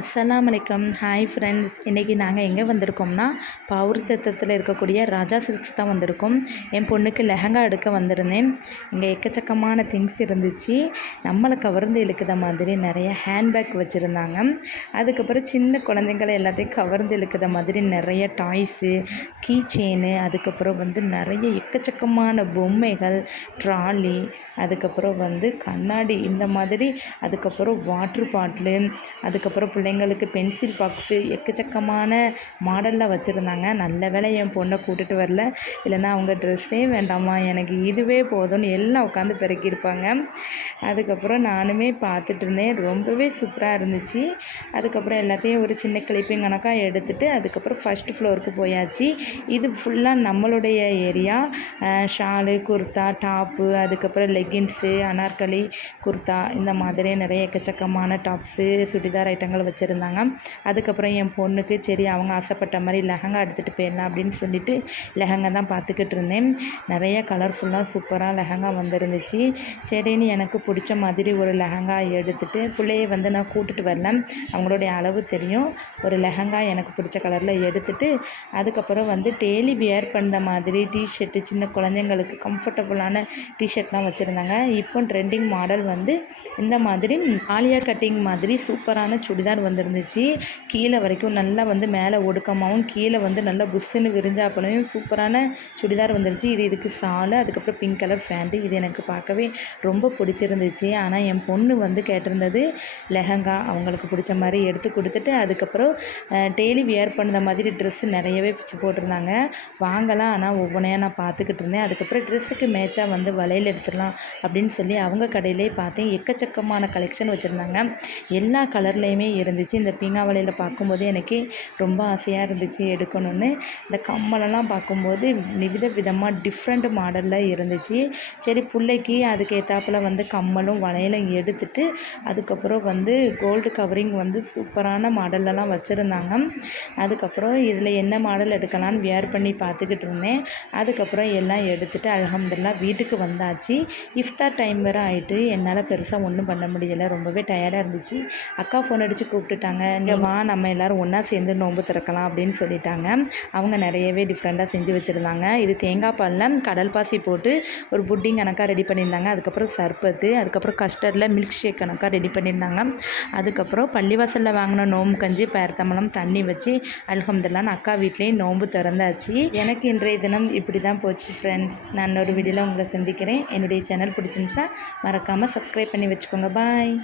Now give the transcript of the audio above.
அஸ்ஸலாமு அலைக்கும். Hi friends, இன்றைக்கி நாங்கள் எங்கே வந்திருக்கோம்னா பவுர் சத்தத்தில் இருக்கக்கூடிய ராஜா சில்க்ஸ் தான் வந்திருக்கோம். என் பொண்ணுக்கு லெஹங்கா எடுக்க வந்திருந்தேன். இங்கே எக்கச்சக்கமான திங்ஸ் இருந்துச்சு. நம்மளை கவர்ந்து இழுக்கிற மாதிரி நிறைய ஹேண்ட்பேக் வச்சுருந்தாங்க. அதுக்கப்புறம் சின்ன குழந்தைங்களை எல்லாத்தையும் கவர்ந்து இழுக்கிற மாதிரி நிறைய டாய்ஸு, கீ செயினு, அதுக்கப்புறம் நிறைய எக்கச்சக்கமான பொம்மைகள், ட்ராலி, அதுக்கப்புறம் கண்ணாடி இந்த மாதிரி, அதுக்கப்புறம் வாட்ரு பாட்டிலு, அதுக்கப்புறம் பிள்ளைங்களுக்கு பென்சில் பாக்ஸு எக்கச்சக்கமான மாடலில் வச்சுருந்தாங்க. நல்ல வேளை என் பொண்ணை கூட்டிகிட்டு வரல, இல்லைன்னா அவங்க ட்ரெஸ்ஸே வேண்டாமா எனக்கு இதுவே போதும்னு எல்லாம் உட்காந்து பெருக்கியிருப்பாங்க. அதுக்கப்புறம் நானுமே பார்த்துட்டு இருந்தேன். ரொம்பவே சூப்பராக இருந்துச்சு. அதுக்கப்புறம் எல்லாத்தையும் ஒரு சின்ன கிளிப்பிங் கணக்காக எடுத்துகிட்டு அதுக்கப்புறம் ஃபஸ்ட்டு ஃப்ளோருக்கு போயாச்சு. இது ஃபுல்லாக நம்மளுடைய ஏரியா. ஷாலு, குர்த்தா, டாப்பு, அதுக்கப்புறம் லெகின்ஸு, அனார்கலி, குர்த்தா இந்த மாதிரி நிறைய எக்கச்சக்கமான டாப்ஸு, சுடிதார் ஐட்டங்கள் வச்சுருந்தாங்க. அதுக்கப்புறம் என் பொண்ணுக்கு சரி அவங்க ஆசைப்பட்ட மாதிரி லெஹங்கா எடுத்துகிட்டு போயிடலாம் அப்படின்னு சொல்லிட்டு லெஹங்கா தான் பார்த்துக்கிட்டு இருந்தேன். நிறைய கலர்ஃபுல்லாக சூப்பராக லெஹங்கா வந்துருந்துச்சு. சரின்னு எனக்கு பிடிச்ச மாதிரி ஒரு லெஹங்கா எடுத்துகிட்டு பிள்ளையை நான் கூட்டிகிட்டு வரல, அவங்களுடைய அளவு தெரியும். ஒரு லெஹங்கா எனக்கு பிடிச்ச கலரில் எடுத்துகிட்டு அதுக்கப்புறம் டெய்லி வியர் பண்ணுற மாதிரி டிஷர்ட்டு, சின்ன குழந்தைங்களுக்கு கம்ஃபர்டபுளான டிஷர்ட்லாம் வச்சுருந்தாங்க. இப்போ ட்ரெண்டிங் மாடல் இந்த மாதிரி ஆலியா கட்டிங் மாதிரி சூப்பரான சுடிதார் வந்துருந்துச்சு. கீழே வரைக்கும் நல்லா மேலே ஒடுக்கமாகவும் கீழே நல்லா புஷ்ஷுன்னு விரிஞ்சாப்பளையும் சூப்பரான சுடிதார் வந்துருச்சு. இதுக்கு சாலு, அதுக்கப்புறம் பிங்க் கலர் ஃபேண்ட்டு. இது எனக்கு பார்க்கவே ரொம்ப பிடிச்சிருந்துச்சு. ஆனால் என் பொண்ணு கேட்டிருந்தது லெஹங்கா. அவங்களுக்கு பிடிச்ச மாதிரி எடுத்து கொடுத்துட்டு அதுக்கப்புறம் டெய்லி வியர் பண்ணுற மாதிரி ட்ரெஸ்ஸு நிறையவே பிச்சு போட்டிருந்தாங்க. வாங்கலாம், ஆனால் ஒவ்வொன்றையாக நான் பார்த்துக்கிட்டு இருந்தேன். அதுக்கப்புறம் ட்ரெஸ்ஸுக்கு மேட்சாக வளையல் எடுத்துடலாம் அப்படின்னு சொல்லி அவங்க கடையிலே பார்த்தேன். எக்கச்சக்கமான கலெக்ஷன் வச்சுருந்தாங்க. எல்லா கலர்லேயுமே இருந்துச்சு. இந்த பீங்காவளையில் பார்க்கும்போது எனக்கு ரொம்ப ஆசையாக இருந்துச்சு எடுக்கணும்னு. இந்த கம்மலெல்லாம் பார்க்கும்போது விதமாக டிஃப்ரெண்ட் மாடலில் இருந்துச்சு. சரி பிள்ளைக்கு அதுக்கு ஏற்றாப்புல கம்மலும் வளையலும் எடுத்துட்டு அதுக்கப்புறம் கோல்டு கவரிங் சூப்பரான மாடல்லலாம் வச்சுருந்தாங்க. அதுக்கப்புறம் இதில் என்ன மாடல் எடுக்கலான்னு வியர் பண்ணி பார்த்துக்கிட்டு இருந்தேன். அதுக்கப்புறம் எல்லாம் எடுத்துகிட்டு அல்ஹம்துலில்லாஹ் வீட்டுக்கு வந்தாச்சு. இஃப்தார் டைம் வேறு ஆகிட்டு என்னால் பெருசாக ஒன்றும் பண்ண முடியலை. ரொம்பவே டயர்டாக இருந்துச்சு. அக்கா ஃபோன் அடித்து கூப்பிட்டுட்டாங்க, இங்கே வா நம்ம எல்லோரும் ஒன்றா சேர்ந்து நோன்பு திறக்கலாம் அப்படின்னு சொல்லிட்டாங்க. அவங்க நிறையவே டிஃப்ரெண்ட்டாக செஞ்சு வச்சுருந்தாங்க. இது தேங்காய் பாலில் கடல் பாசி போட்டு ஒரு புட்டிங் கணக்காக ரெடி பண்ணியிருந்தாங்க. அதுக்கப்புறம் சர்பத்து, அதுக்கப்புறம் கஸ்டர்டில் மில்க் ஷேக் கணக்காக ரெடி பண்ணியிருந்தாங்க. அதுக்கப்புறம் பள்ளிவாசலில் வாங்கின நோம்பு கஞ்சி, பேர்த்தம்பழம், தண்ணி வச்சு அல்ஹம்துலில்லாஹ் அக்கா வீட்லேயும் நோன்பு திறந்தாச்சு. எனக்கு இன்றைய தினம் இப்படி தான் போச்சு ஃப்ரெண்ட்ஸ். நான் இன்னொரு வீடியோவில் உங்களை சந்திக்கிறேன். என்னுடைய சேனல் பிடிச்சிருந்துச்சுன்னா மறக்காமல் சப்ஸ்கிரைப் பண்ணி வச்சுக்கோங்க. பாய்.